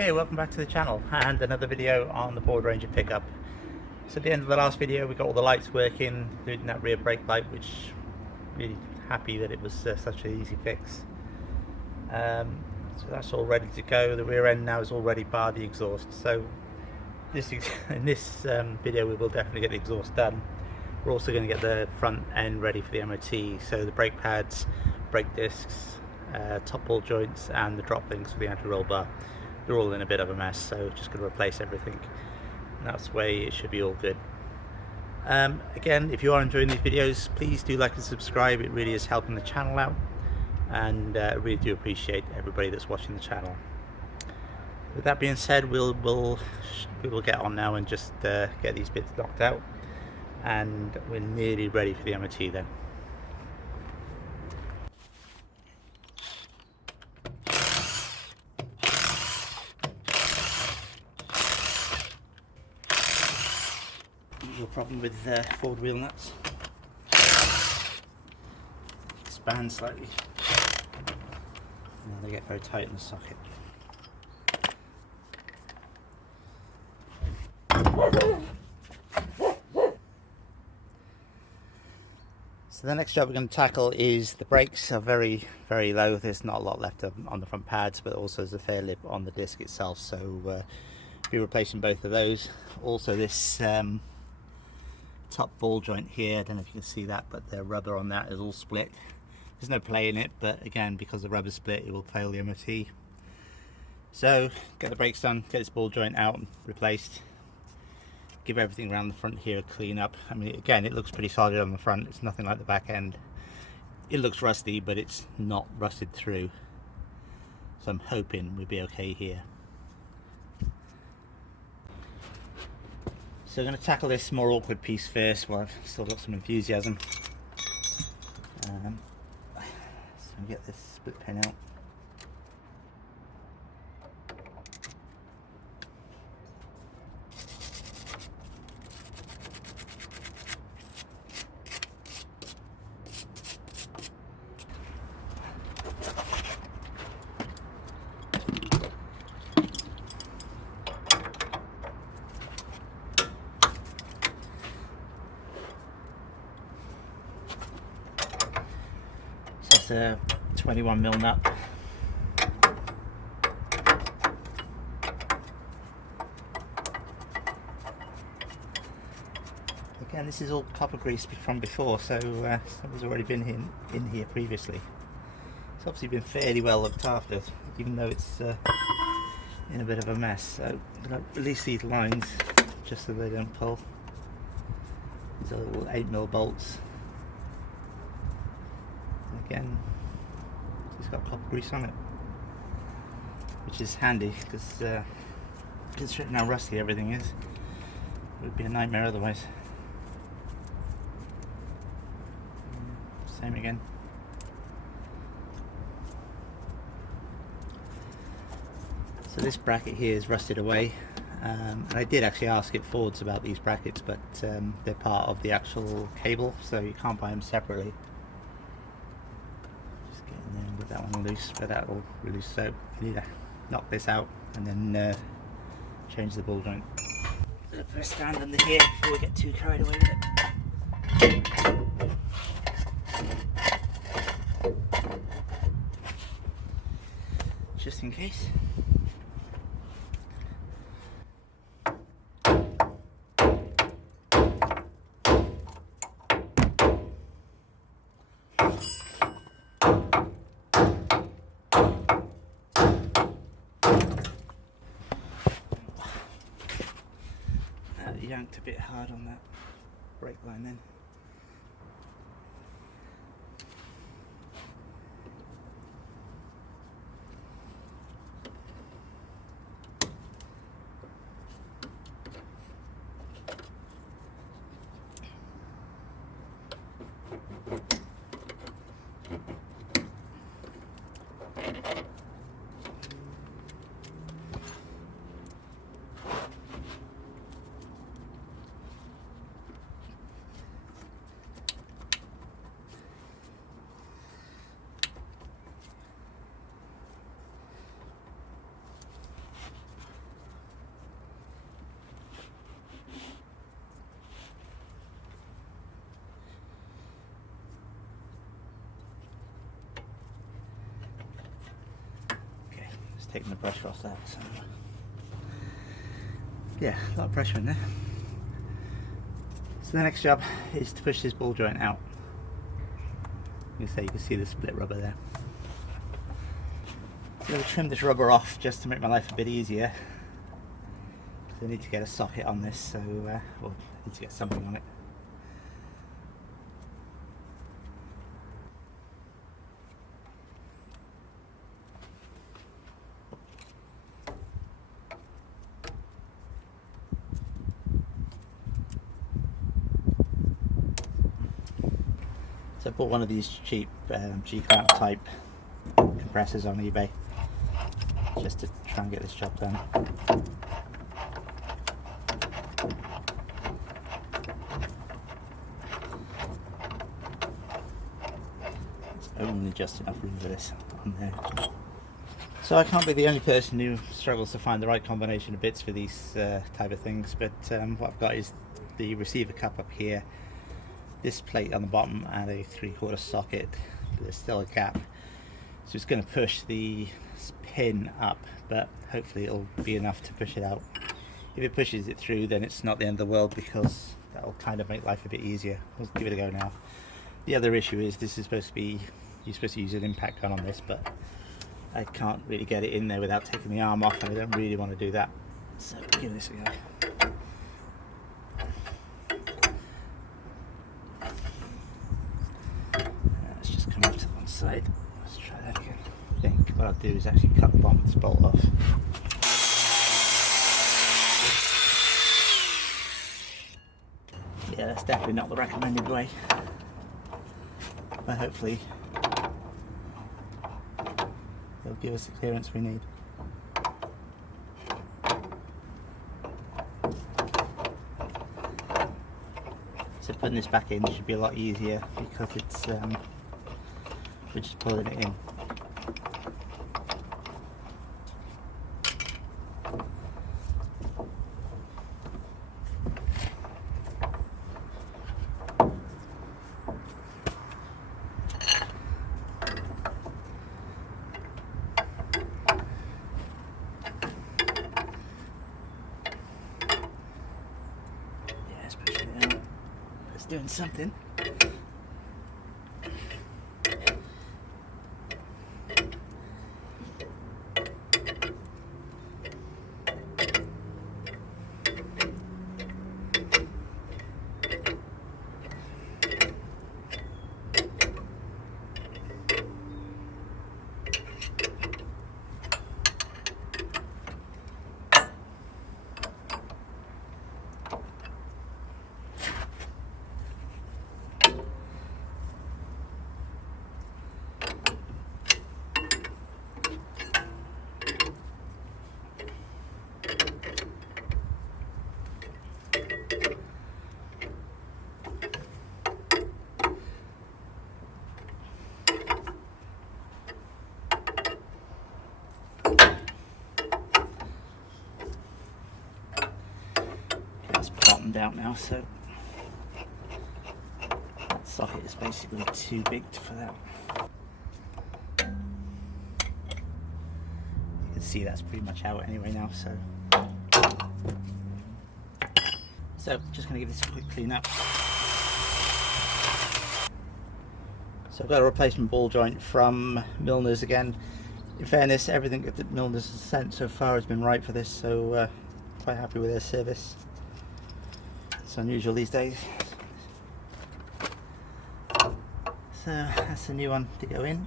Okay, welcome back to the channel and another video on the Ford Ranger pickup. So at the end of the last video we got all the lights working, including that rear brake light, which really happy that it was such an easy fix. So that's all ready to go. The rear end now is already bar the exhaust. So in this video we will definitely get the exhaust done. We're also going to get the front end ready for the MOT. So the brake pads, brake discs, top ball joints and the drop links for the anti-roll bar. They're all in a bit of a mess, so just going to replace everything. And that's the way it should be all good. Again, if you are enjoying these videos, please do like and subscribe. It really is helping the channel out, and I really do appreciate everybody that's watching the channel. With that being said, we will get on now and just get these bits knocked out, and we're nearly ready for the MOT then. Usual problem with Ford wheel nuts. Expand slightly. And they get very tight in the socket. So the next job we're going to tackle is the brakes are very low. There's not a lot left on the front pads, but also there's a fair lip on the disc itself, so we'll be replacing both of those. Also this top ball joint here, I don't know if you can see that, but the rubber on that is all split. There's no play in it, but again, because the rubber's split, it will fail the MOT. So get the brakes done, get this ball joint out and replaced, give everything around the front here a clean up. I mean, again, it looks pretty solid on the front. It's nothing like the back end. It looks rusty, but it's not rusted through, so I'm hoping we'll be okay here. So I'm going to tackle this more awkward piece first while I've still got some enthusiasm. So get this split pin out. A 21mm nut. Again, this is all copper grease from before, so something's already been in here previously. It's obviously been fairly well looked after, even though it's in a bit of a mess. So I'm going to release these lines just so they don't pull. These are little 8mm bolts. Again, it's got copper grease on it, which is handy because considering how rusty everything is, it would be a nightmare otherwise. Same again. So this bracket here is rusted away, and I did actually ask at Ford's about these brackets, but they're part of the actual cable, so you can't buy them separately. With that one loose, but that will release, so you need to knock this out and then change the ball joint. So first stand under here before we get too carried away with it. Just in case. Yanked a bit hard on that brake line then. just taking the brush off that. So yeah, a lot of pressure in there. So the next job is to push this ball joint out. You can see the split rubber there. So I'll trim this rubber off just to make my life a bit easier. I need to get a socket on this, so well, I need to get something on it. So I bought one of these cheap G-clamp type compressors on eBay just to try and get this job done. Only just enough room for this on there. So I can't be the only person who struggles to find the right combination of bits for these type of things, but what I've got is the receiver cup up here, this plate on the bottom, and a 3/4 socket. There's still a gap, so it's going to push the pin up, but hopefully it'll be enough to push it out. If it pushes it through, then it's not the end of the world, because that'll kind of make life a bit easier. We'll give it a go now. The other issue is this is supposed to be, you're supposed to use an impact gun on this, but I can't really get it in there without taking the arm off, and I don't really want to do that. So give this a go. Let's just come off to one side. Let's try that again. I think what I'll do is actually cut the bottom of this bolt off. Yeah, that's definitely not the recommended way, but hopefully it'll give us the clearance we need. So putting this back in should be a lot easier, because it's we're just pulling it in. Doing something. Out now, so that socket is basically too big for that. You can see that's pretty much out anyway now, so just going to give this a quick clean up. So I've got a replacement ball joint from Milner's again. In fairness, everything that Milner's has sent so far has been right for this, so quite happy with their service. It's unusual these days. So that's a new one to go in.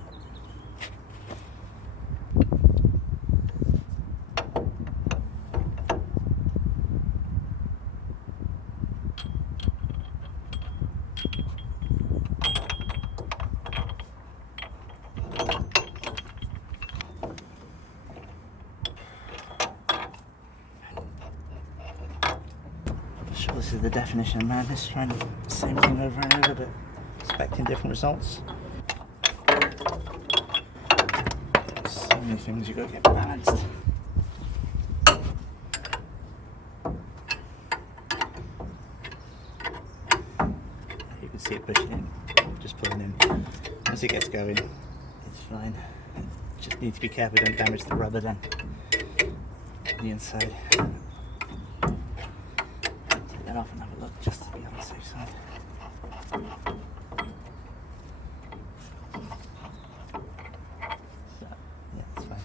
This is the definition of madness, trying the same thing over and over but expecting different results. So many things you've got to get balanced. You can see it pushing in, just pulling in. Once it gets going, it's fine. Just need to be careful we don't damage the rubber then, the inside. Take that off and have a look just to be on the safe side. So, yeah, that's fine.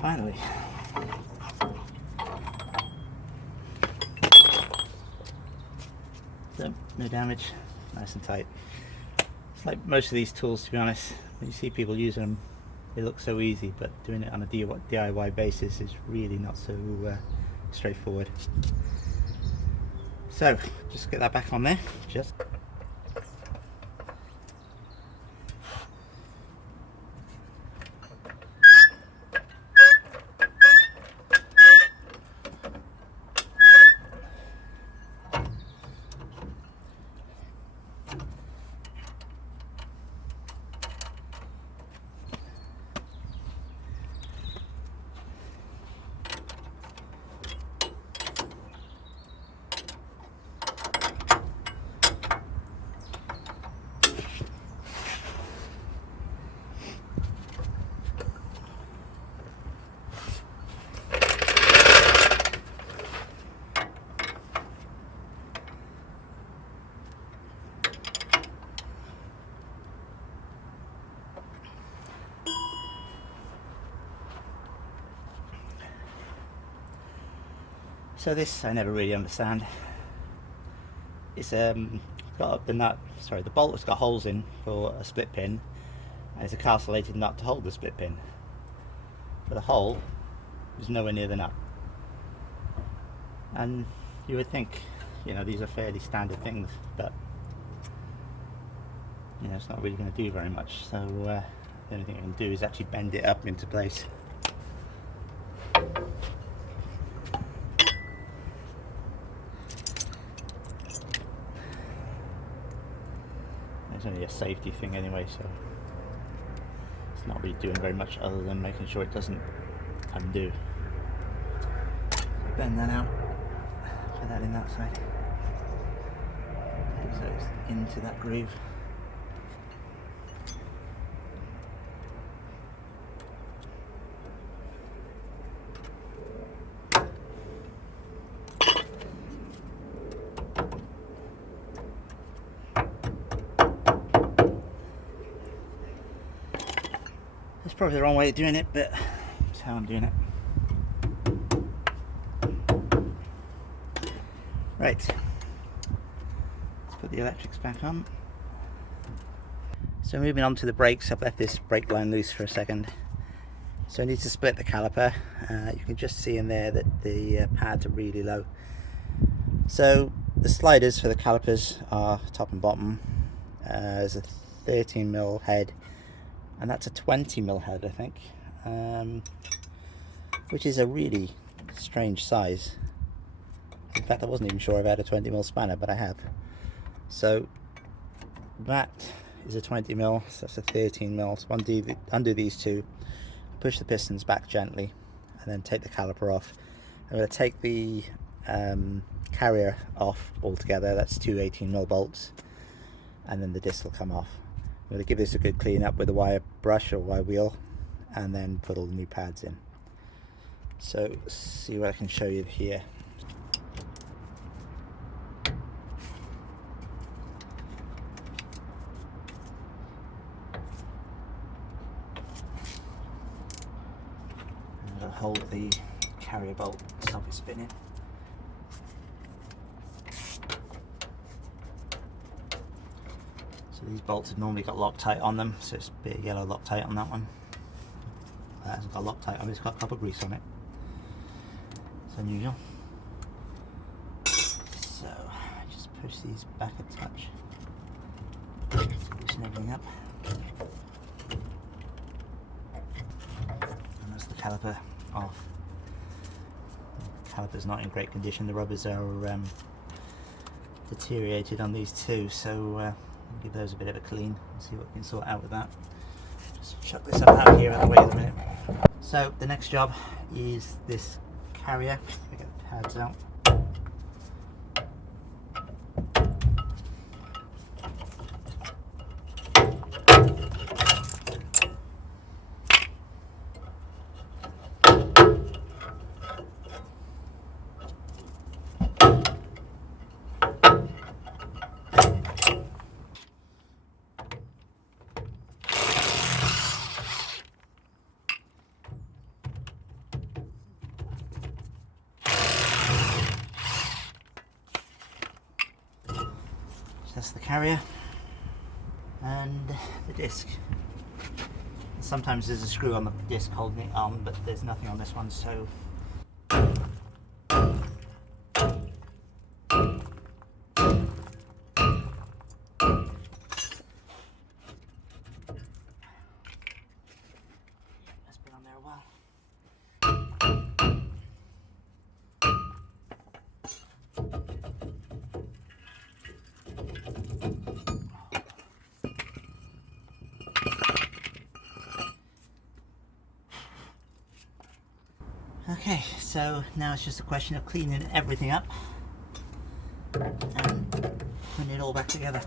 Finally. So, no damage, nice and tight. It's like most of these tools, to be honest. When you see people using them, they look so easy, but doing it on a DIY basis is really not so straightforward. So, just get that back on there. Just. So this I never really understand. It's got the bolt has got holes in for a split pin, and it's a castellated nut to hold the split pin. But the hole is nowhere near the nut. And you would think, you know, these are fairly standard things, but you know, it's not really going to do very much. So the only thing I can do is actually bend it up into place. It's only a safety thing anyway, so it's not really doing very much other than making sure it doesn't undo. Bend that out, put that in that side, so it's into that groove. It's probably the wrong way of doing it, but that's how I'm doing it. Right, let's put the electrics back on. So moving on to the brakes, I've left this brake line loose for a second. So I need to split the caliper. You can just see in there that the pads are really low. So the sliders for the calipers are top and bottom. There's a 13mm head, and that's a 20mm head, I think, which is a really strange size. In fact, I wasn't even sure I've had a 20mm spanner, but I have. So that is a 20mm, so that's a 13mm. So undo these two, push the pistons back gently, and then take the caliper off. I'm going to take the carrier off altogether. That's two 18mm bolts, and then the disc will come off. I'm going to give this a good clean up with a wire brush or wire wheel, and then put all the new pads in. So see what I can show you here. And I'll hold the carrier bolt to stop it spinning. So these bolts have normally got Loctite on them, so it's a bit of yellow Loctite on that one. That hasn't got Loctite on it, it's got copper grease on it. unusual. So just push these back a touch, loosen everything up, and that's the caliper off. The caliper's not in great condition. The rubbers are deteriorated on these too, so we'll give those a bit of a clean and see what we can sort out with that. Just chuck this up out here out of the way in a minute. So the next job is this carrier. We get the pads out. That's the carrier and the disc. Sometimes there's a screw on the disc holding it on, but there's nothing on this one, so that's been on there a while. Okay, so now it's just a question of cleaning everything up and putting it all back together.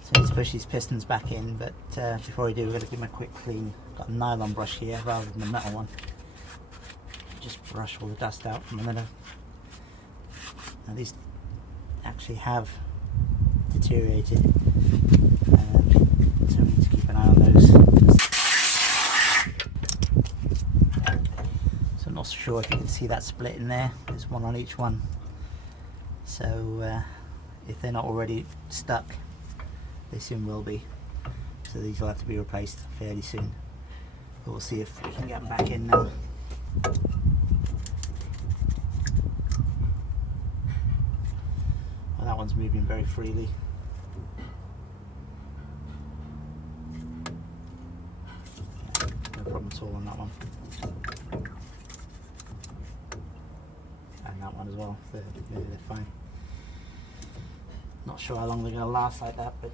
So let's push these pistons back in, but before we do, we're going to give them a quick clean. Got a nylon brush here rather than a metal one. Just brush all the dust out from under. Now these actually have deteriorated, so we need to keep an eye on those. So I'm not sure if you can see that split in there. There's one on each one. So if they're not already stuck, they soon will be. So these will have to be replaced fairly soon. But we'll see if we can get them back in now. Well, that one's moving very freely. No problem at all on that one. And that one as well. They're fine. Not sure how long they're going to last like that, but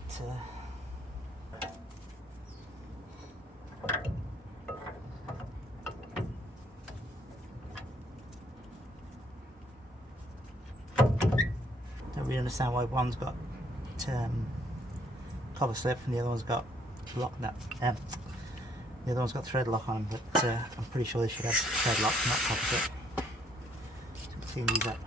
don't really understand why one's got cover slip and the other one's got lock nut. The other one's got thread lock on, but I'm pretty sure they should have thread lock, not cover slip. So let's clean these up.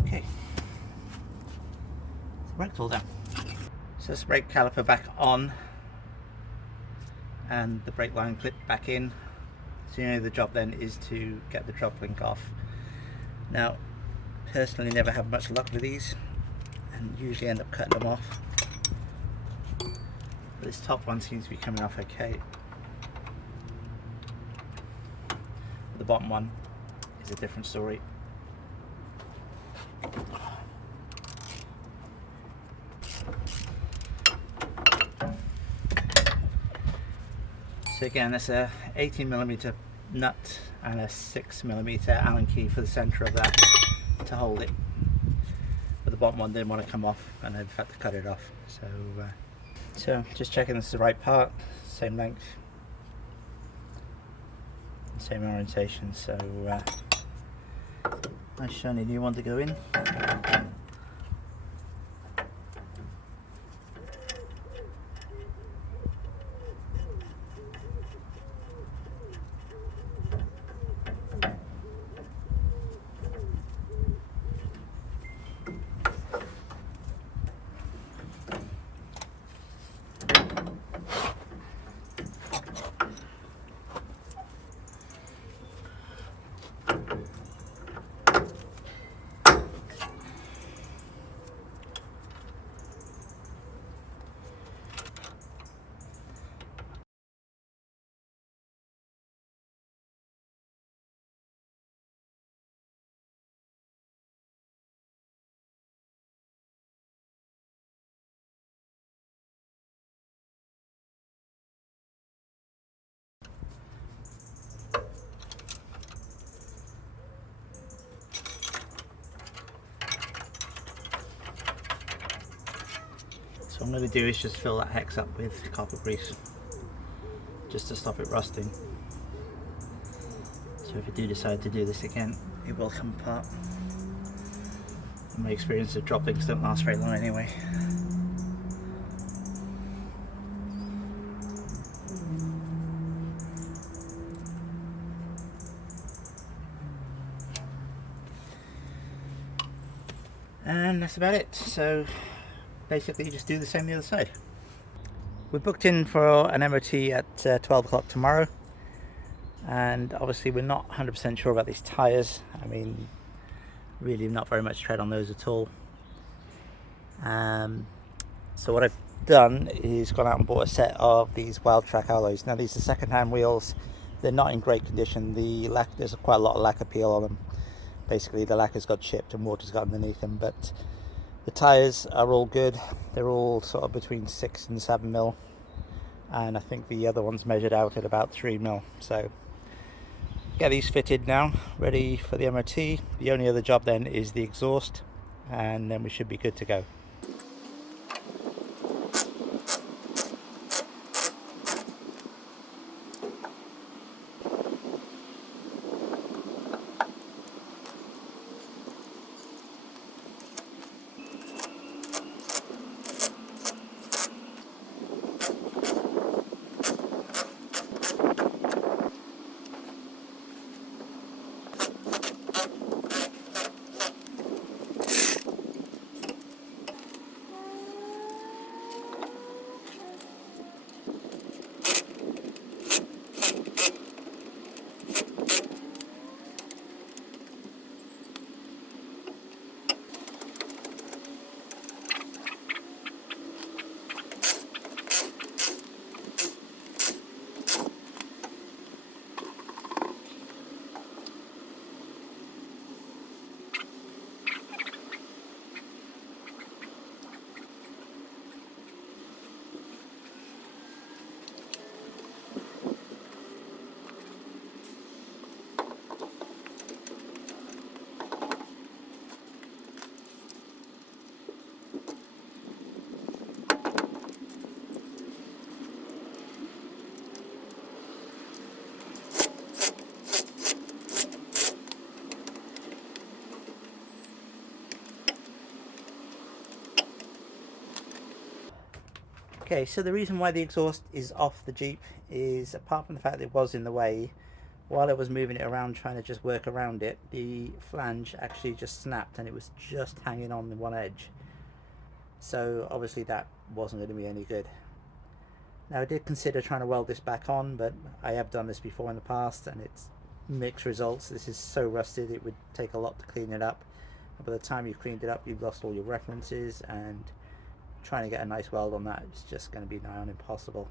Okay, so brake's all done. So this brake caliper back on and the brake line clip back in. So the job then is to get the drop link off. Now, personally never have much luck with these and usually end up cutting them off. But this top one seems to be coming off okay. The bottom one is a different story. So again, that's a 18mm nut and a 6mm Allen key for the centre of that to hold it. But the bottom one didn't want to come off and I've had to cut it off. So just checking this is the right part, same length, same orientation. So nice shiny new one to go in. So what I'm going to do is just fill that hex up with copper grease just to stop it rusting. So if I do decide to do this again, it will come apart. In my experience, the drop links don't last very long anyway. And that's about it. So basically you just do the same the other side. We're booked in for an MOT at 12 o'clock tomorrow, and obviously we're not 100% sure about these tyres. I mean, really not very much tread on those at all. So what I've done is gone out and bought a set of these Weld track alloys. Now these are second-hand wheels. They're not in great condition. There's quite a lot of lacquer peel on them. Basically the lacquer's got chipped and water's got underneath them, but the tyres are all good. They're all sort of between 6 and 7 mil, and I think the other one's measured out at about 3 mil. So get these fitted now, ready for the MOT. The only other job then is the exhaust, and then we should be good to go. Okay, so the reason why the exhaust is off the Jeep is, apart from the fact that it was in the way, while I was moving it around trying to just work around it, the flange actually just snapped and it was just hanging on the one edge. So obviously that wasn't going to be any good. Now I did consider trying to weld this back on, but I have done this before in the past and it's mixed results. This is so rusted it would take a lot to clean it up. And by the time you've cleaned it up, you've lost all your references, and trying to get a nice weld on that is just going to be nigh on impossible.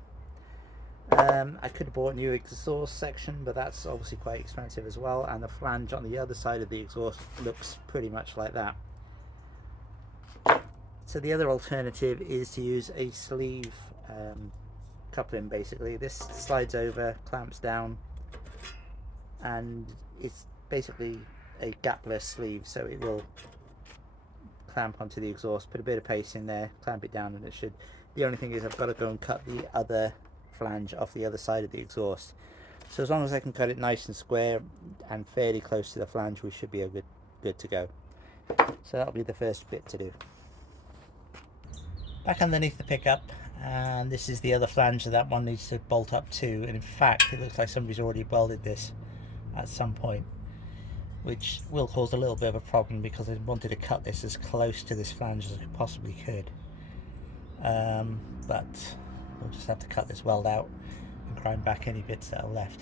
I could have bought a new exhaust section, but that's obviously quite expensive as well, and the flange on the other side of the exhaust looks pretty much like that. So the other alternative is to use a sleeve coupling. Basically this slides over, clamps down, and it's basically a gapless sleeve, so it will clamp onto the exhaust, put a bit of paste in there, clamp it down, and it should. The only thing is I've got to go and cut the other flange off the other side of the exhaust. So as long as I can cut it nice and square and fairly close to the flange, we should be good to go. So that'll be the first bit to do. Back underneath the pickup, and this is the other flange that one needs to bolt up to, and in fact it looks like somebody's already welded this at some point, which will cause a little bit of a problem because I wanted to cut this as close to this flange as I possibly could. But we'll just have to cut this weld out and grind back any bits that are left.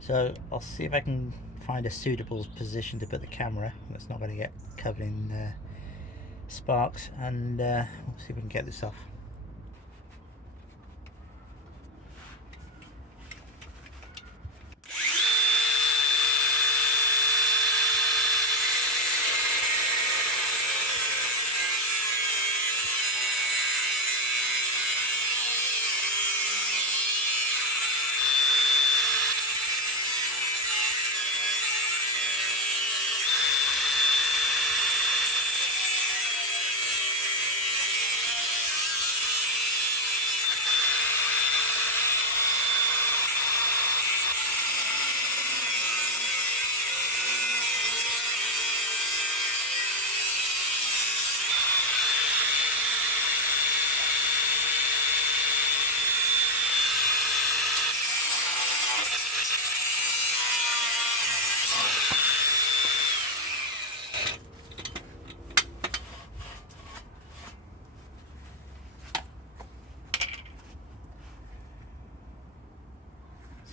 So I'll see if I can find a suitable position to put the camera that's not going to get covered in sparks, and we'll see if we can get this off.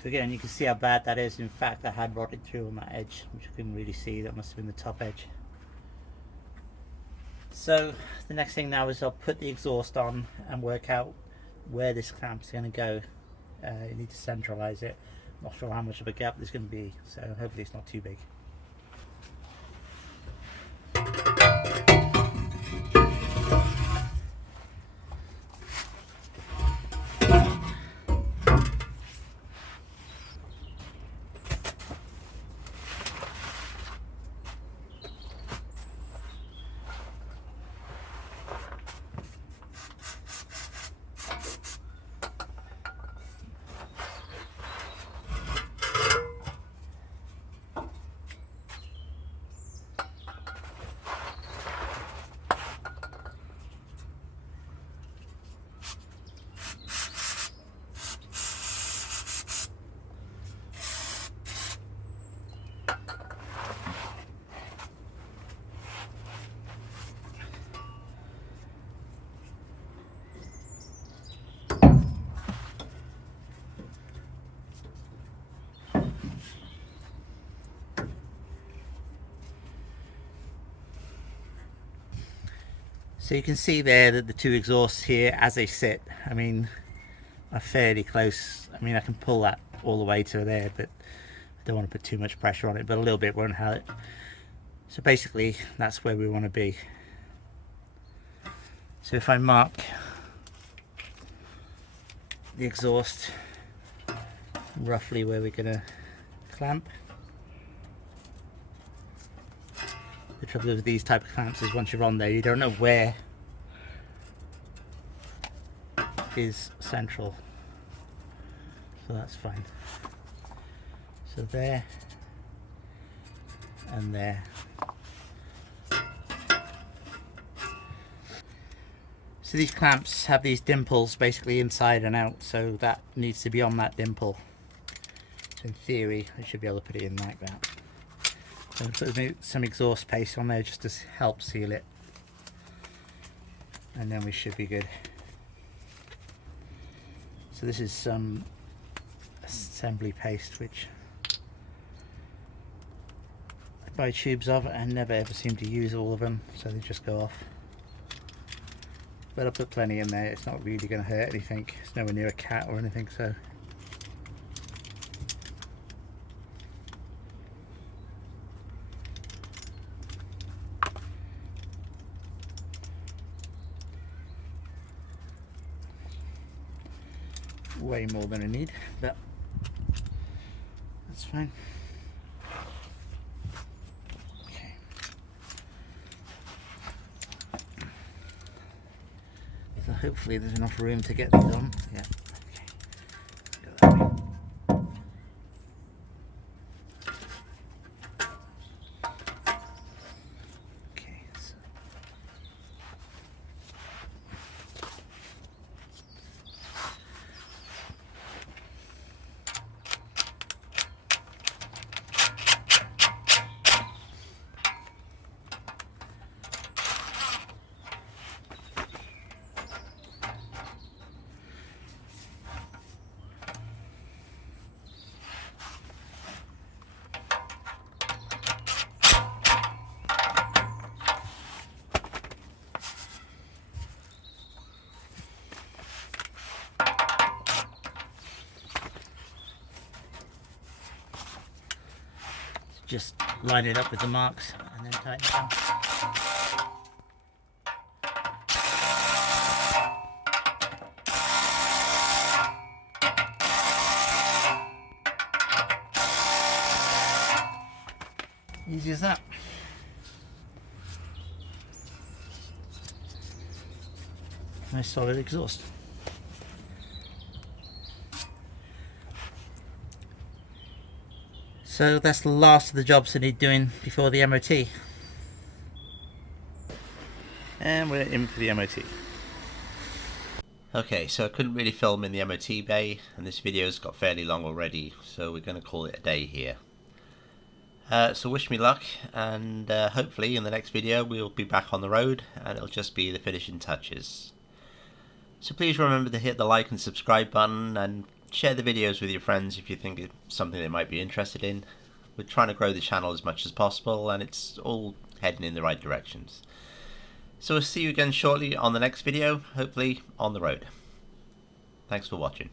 So again, you can see how bad that is. In fact, I had rotted through on that edge, which I couldn't really see. That must have been the top edge. So the next thing now is I'll put the exhaust on and work out where this clamp's going to go. You need to centralize it. Not sure how much of a gap there's going to be, so hopefully it's not too big. So you can see there that the two exhausts here, as they sit, I mean, are fairly close. I mean, I can pull that all the way to there, but I don't want to put too much pressure on it, but a little bit won't hurt it. So basically, that's where we want to be. So if I mark the exhaust roughly where we're going to clamp. The trouble with these type of clamps is once you're on there, you don't know where is central, so that's fine. So there and there. So these clamps have these dimples basically inside and out, so that needs to be on that dimple. So in theory I should be able to put it in like that. So put some exhaust paste on there just to help seal it, and then we should be good. So this is some assembly paste which I buy tubes of and never ever seem to use all of them, so they just go off. But I'll put plenty in there, it's not really going to hurt anything, it's nowhere near a cat or anything, so. Way more than I need, but that's fine. So hopefully there's enough room to get these on. Yeah. Okay. Go that way. Okay. So. Just line it up with the marks and then tighten it down. Easy as that. Nice solid exhaust. So that's the last of the jobs that need doing before the MOT. And we're in for the MOT. Okay, so I couldn't really film in the MOT bay, and this video's got fairly long already, so we're going to call it a day here. So wish me luck, and hopefully in the next video we'll be back on the road, and it'll just be the finishing touches. So please remember to hit the like and subscribe button, and share the videos with your friends if you think it's something they might be interested in. We're trying to grow the channel as much as possible, and it's all heading in the right directions. So we'll see you again shortly on the next video, hopefully on the road. Thanks for watching.